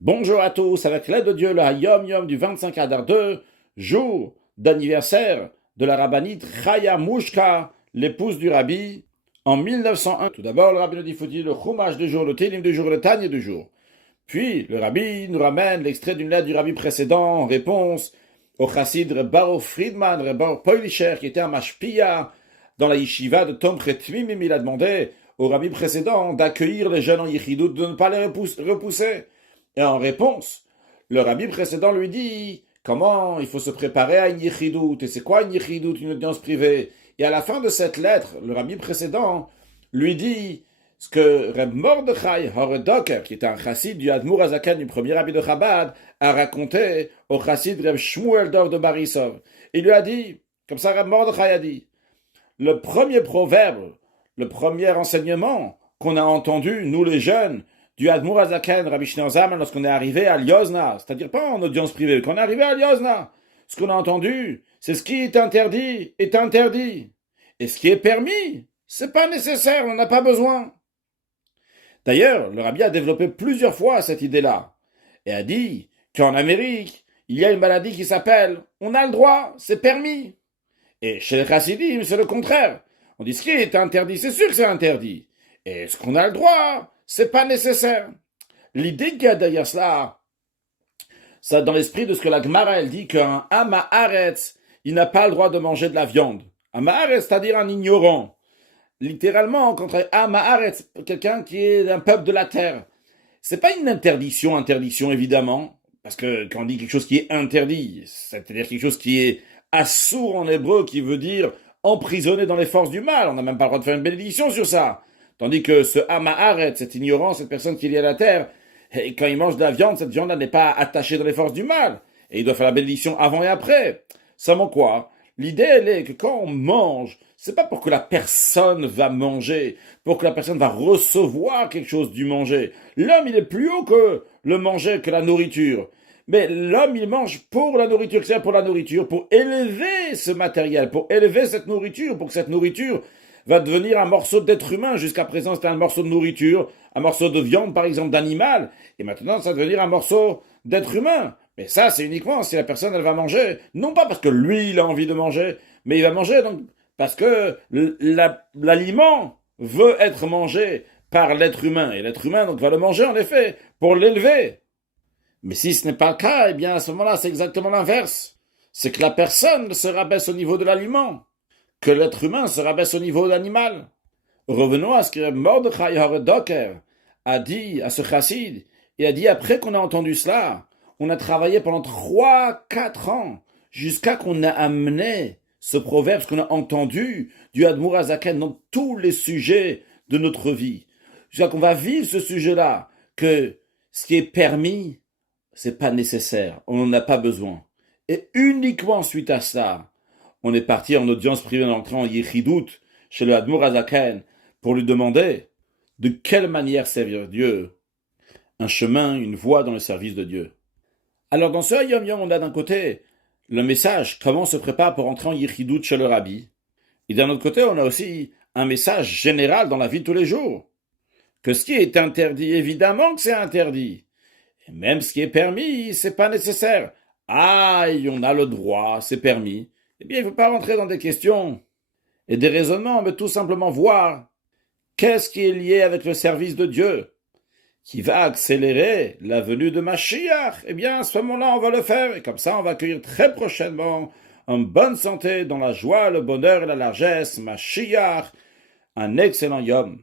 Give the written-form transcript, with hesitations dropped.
Bonjour à tous, avec l'aide de Dieu, le Hayom Yom du 25 Adar 2, jour d'anniversaire de la rabbinite Chaya Mushka, l'épouse du rabbi, en 1901. Tout d'abord, le rabbi nous dit faut dire le Chumash du jour, le Télim du jour, le Tanya du jour. Puis, le rabbi nous ramène l'extrait d'une lettre du rabbi précédent en réponse au chassid Rebaro Friedman, Rebaro Poilischer, qui était un mashpia dans la yeshiva de Tom Chetmim. Il a demandé au rabbi précédent d'accueillir les jeunes en yichidut, de ne pas les repousser. Et en réponse, le rabbi précédent lui dit comment il faut se préparer à une yichidut. Et c'est quoi une yichidut, une audience privée? Et à la fin de cette lettre, le rabbi précédent lui dit ce que Reb Mordechai Horedoker, qui était un chassid du Admour Azaken, du premier rabbi de Chabad, a raconté au chassid Reb Shmuel Dov de Barisov. Il lui a dit, comme ça Reb Mordechai a dit, le premier proverbe, le premier enseignement qu'on a entendu, nous les jeunes, du Admour Azaken, Rabbi Shneur Zalman, lorsqu'on est arrivé à Liozna, c'est-à-dire pas en audience privée, quand on est arrivé à Liozna, ce qu'on a entendu, c'est ce qui est interdit, et ce qui est permis, c'est pas nécessaire, on n'en a pas besoin. D'ailleurs, le rabbi a développé plusieurs fois cette idée-là, et a dit qu'en Amérique, il y a une maladie qui s'appelle « on a le droit, c'est permis ». Et chez les chassidim, c'est le contraire. On dit ce qui est interdit, c'est sûr que c'est interdit. Et ce qu'on a le droit, c'est pas nécessaire. L'idée qu'il y a derrière cela, ça dans l'esprit de ce que la Gemara, elle dit qu'un Haaretz, il n'a pas le droit de manger de la viande. Un Haaretz, c'est-à-dire un ignorant. Littéralement, contre Haaretz, quelqu'un qui est d'un peuple de la terre. C'est pas une interdiction, évidemment. Parce que quand on dit quelque chose qui est interdit, c'est-à-dire quelque chose qui est assour en hébreu, qui veut dire emprisonné dans les forces du mal. On n'a même pas le droit de faire une bénédiction sur ça. Tandis que ce Haaretz, cette ignorance, cette personne qui est liée à la terre, et quand il mange de la viande, cette viande-là n'est pas attachée dans les forces du mal. Et il doit faire la bénédiction avant et après. Seulement quoi? L'idée, elle est que quand on mange, c'est pas pour que la personne va manger, pour que la personne va recevoir quelque chose du manger. L'homme, il est plus haut que le manger, que la nourriture. Mais l'homme, il mange pour la nourriture, c'est-à-dire pour la nourriture, pour élever ce matériel, pour élever cette nourriture, pour que cette nourriture va devenir un morceau d'être humain. Jusqu'à présent, c'était un morceau de nourriture, un morceau de viande, par exemple, d'animal. Et maintenant, ça va devenir un morceau d'être humain. Mais ça, c'est uniquement si la personne, elle va manger. Non pas parce que lui, il a envie de manger, mais il va manger donc parce que l'aliment veut être mangé par l'être humain. Et l'être humain, donc, va le manger, en effet, pour l'élever. Mais si ce n'est pas le cas, eh bien, à ce moment-là, c'est exactement l'inverse. C'est que la personne se rabaisse au niveau de l'aliment, que l'être humain se rabaisse au niveau de l'animal. Revenons à ce que Mordechai Horedoker a dit à ce chassid. Il a dit, après qu'on a entendu cela, on a travaillé pendant 3-4 ans, jusqu'à qu'on a amené ce proverbe, ce qu'on a entendu du Admour Azaken dans tous les sujets de notre vie. Jusqu'à qu'on va vivre ce sujet-là, que ce qui est permis, c'est pas nécessaire, on n'en a pas besoin. Et uniquement suite à ça, on est parti en audience privée en entrant en Yichidut chez le Admour Azaken pour lui demander de quelle manière servir Dieu, un chemin, une voie dans le service de Dieu. Alors dans ce Yom Yom, on a d'un côté le message, comment on se prépare pour entrer en Yichidut chez le Rabbi, et d'un autre côté, on a aussi un message général dans la vie de tous les jours, que ce qui est interdit, évidemment que c'est interdit, et même ce qui est permis, c'est pas nécessaire. Aïe, on a le droit, c'est permis. Eh bien, il ne faut pas rentrer dans des questions et des raisonnements, mais tout simplement voir qu'est-ce qui est lié avec le service de Dieu, qui va accélérer la venue de Mashiach. Eh bien, à ce moment-là, on va le faire, et comme ça, on va accueillir très prochainement, en bonne santé, dans la joie, le bonheur et la largesse, Mashiach, un excellent Yom.